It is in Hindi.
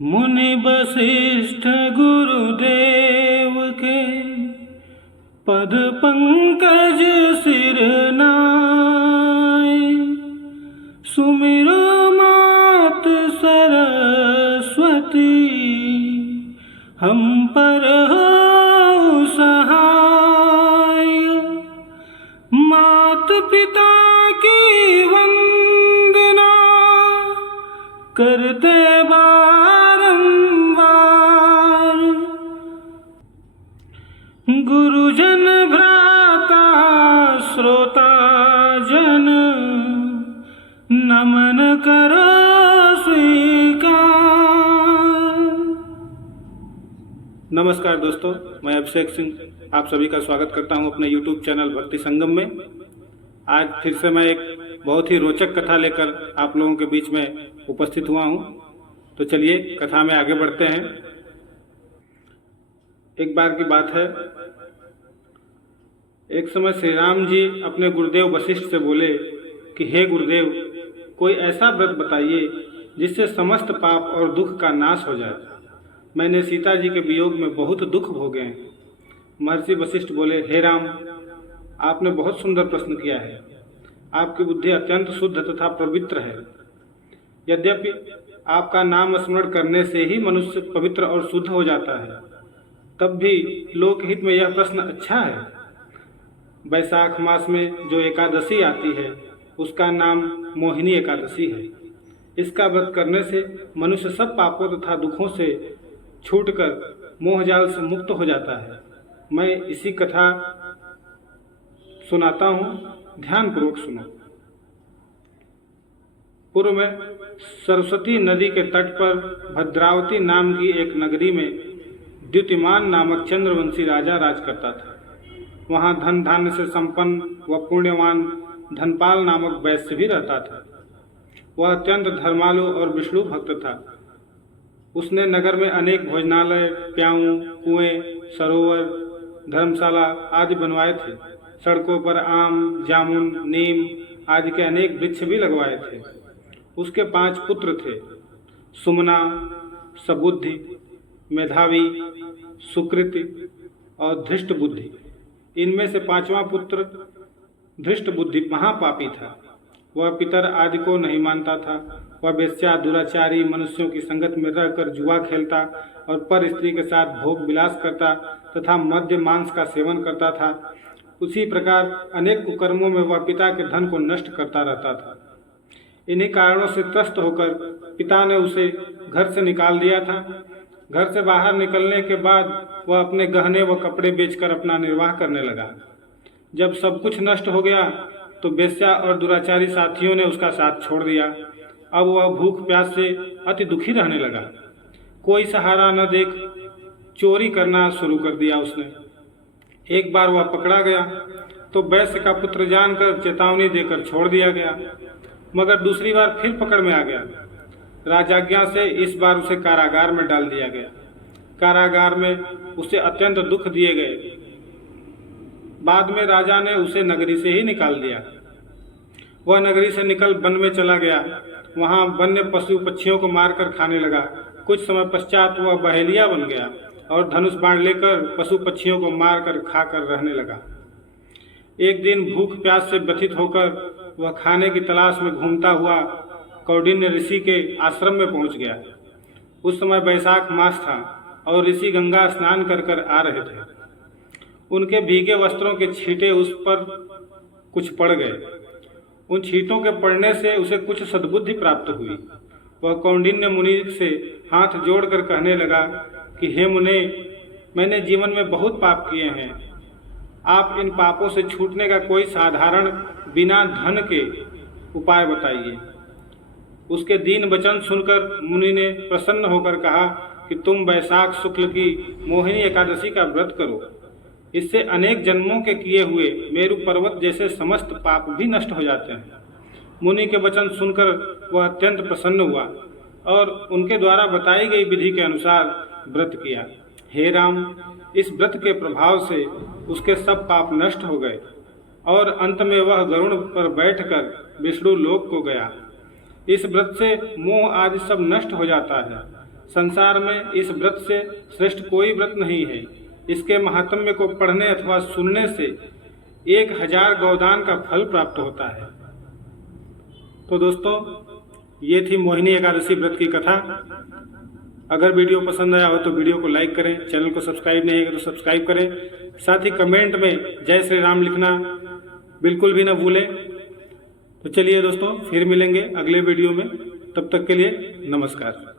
मुनि वशिष्ठ गुरुदेव के पद पंकज सिर नाय। सुमिरो मात सरस्वती हम पर हो सहाय। मात पिता की वंदना करते गुरुजन भ्राता श्रोता जन नमन करो स्वीकार। नमस्कार दोस्तों, मैं अभिषेक सिंह आप सभी का स्वागत करता हूं अपने YouTube चैनल भक्ति संगम में। आज फिर से मैं एक बहुत ही रोचक कथा लेकर आप लोगों के बीच में उपस्थित हुआ हूं। तो चलिए कथा में आगे बढ़ते हैं। एक बार की बात है, एक समय श्री राम जी अपने गुरुदेव वशिष्ठ से बोले कि हे गुरुदेव, कोई ऐसा व्रत बताइए जिससे समस्त पाप और दुख का नाश हो जाए। मैंने सीता जी के वियोग में बहुत दुख भोगे हैं। महर्षि वशिष्ठ बोले, हे राम, आपने बहुत सुंदर प्रश्न किया है। आपकी बुद्धि अत्यंत शुद्ध तथा पवित्र है। यद्यपि आपका नाम स्मरण करने से ही मनुष्य पवित्र और शुद्ध हो जाता है, तब भी लोकहित में यह प्रश्न अच्छा है। वैशाख मास में जो एकादशी आती है उसका नाम मोहिनी एकादशी है। इसका व्रत करने से मनुष्य सब पापों तथा दुखों से छूटकर मोहजाल से मुक्त हो जाता है। मैं इसी कथा सुनाता हूँ, ध्यानपूर्वक सुनो। पूर्व में सरस्वती नदी के तट पर भद्रावती नाम की एक नगरी में द्युतिमान नामक चंद्रवंशी राजा राज करता था। वहाँ धन धान्य से संपन्न व पुण्यवान धनपाल नामक वैश्य भी रहता था। वह अत्यंत धर्मालु और विष्णु भक्त था। उसने नगर में अनेक भोजनालय, प्याऊ, कुएं, सरोवर, धर्मशाला आदि बनवाए थे। सड़कों पर आम, जामुन, नीम आदि के अनेक वृक्ष भी लगवाए थे। उसके 5 पुत्र थे, सुमना, सबुद्धि, मेधावी, सुकृति और धृष्ट बुद्धि। इनमें से 5वां पुत्र धृष्ट बुद्धि महापापी था। वह पितर आदि को नहीं मानता था। वह वेश्या, दुराचारी, मनुष्यों की संगत में रहकर जुआ खेलता और पर स्त्री के साथ भोग विलास करता तथा मद्य मांस का सेवन करता था। उसी प्रकार अनेक कुकर्मों में वह पिता के धन को नष्ट करता रहता था। इन्हीं कारणों से त्रस्त होकर पिता ने उसे घर से निकाल दिया था। घर से बाहर निकलने के बाद वह अपने गहने व कपड़े बेचकर अपना निर्वाह करने लगा। जब सब कुछ नष्ट हो गया तो वेश्या और दुराचारी साथियों ने उसका साथ छोड़ दिया। अब वह भूख प्यास से अति दुखी रहने लगा। कोई सहारा न देख चोरी करना शुरू कर दिया उसने। एक बार वह पकड़ा गया तो वैश्य का पुत्र जानकर चेतावनी देकर छोड़ दिया गया, मगर दूसरी बार फिर पकड़ में आ गया। राजाज्ञा से इस बार उसे कारागार में डाल दिया गया। कारागार में उसे अत्यंत दुख दिए गए। बाद में राजा ने उसे नगरी से ही निकाल दिया। वह नगरी से निकल वन में चला गया। वहाँ वन्य पशु पक्षियों को मारकर खाने लगा। कुछ समय पश्चात वह बहेलिया बन गया और धनुष बाण लेकर पशु पक्षियों को मारकर खाकर रहने लगा। एक दिन भूख प्यास से व्यथित होकर वह खाने की तलाश में घूमता हुआ कौंडिन्य ऋषि के आश्रम में पहुंच गया। उस समय वैशाख मास था और ऋषि गंगा स्नान कर कर आ रहे थे। उनके भीगे वस्त्रों के छींटे उस पर कुछ पड़ गए। उन छींटों के पड़ने से उसे कुछ सद्बुद्धि प्राप्त हुई। वह कौंडिन्य मुनि से हाथ जोड़कर कहने लगा कि हे मुने, मैंने जीवन में बहुत पाप किए हैं। आप इन पापों से छूटने का कोई साधारण बिना धन के उपाय बताइए। उसके दीन वचन सुनकर मुनि ने प्रसन्न होकर कहा कि तुम वैशाख शुक्ल की मोहिनी एकादशी का व्रत करो। इससे अनेक जन्मों के किए हुए मेरु पर्वत जैसे समस्त पाप भी नष्ट हो जाते हैं। मुनि के वचन सुनकर वह अत्यंत प्रसन्न हुआ और उनके द्वारा बताई गई विधि के अनुसार व्रत किया। हे राम, इस व्रत के प्रभाव से उसके सब पाप नष्ट हो गए और अंत में वह गरुड़ पर बैठकर विष्णु लोक को गया। इस व्रत से मोह आदि सब नष्ट हो जाता है संसार में इस व्रत से श्रेष्ठ कोई व्रत नहीं है। इसके महात्म्य को पढ़ने अथवा सुनने से 1000 गोदान का फल प्राप्त होता है। तो दोस्तों, ये थी मोहिनी एकादशी व्रत की कथा। अगर वीडियो पसंद आया हो तो वीडियो को लाइक करें, चैनल को सब्सक्राइब नहीं है तो सब्सक्राइब करें, साथ ही कमेंट में जय श्री राम लिखना बिल्कुल भी ना भूलें। तो चलिए दोस्तों, फिर मिलेंगे अगले वीडियो में, तब तक के लिए नमस्कार।